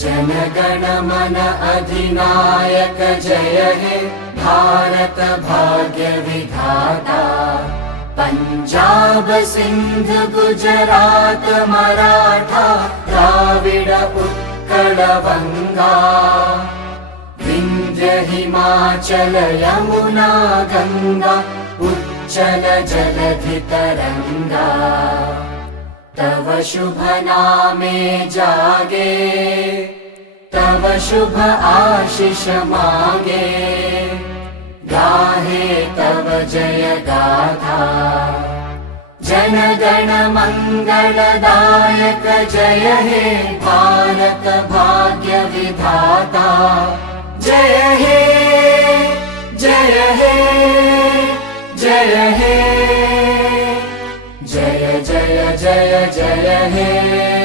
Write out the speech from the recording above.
जनगण मन अधिनायक जय हे भारत भाग्य विधाता। पंजाब सिंध गुजरात मराठा द्राविड उत्कल बंगा। विंध्य हिमाचल यमुना गंगा उच्चल जलधि तरंगा। तव शुभ नामे जागे तव शुभ आशीष मागे। गाहे तव जय गाथा जनगण मंगलदायक जय हे भारत भाग्य विधाता। जय हे जय हे जय हे जय जय जय जय हे।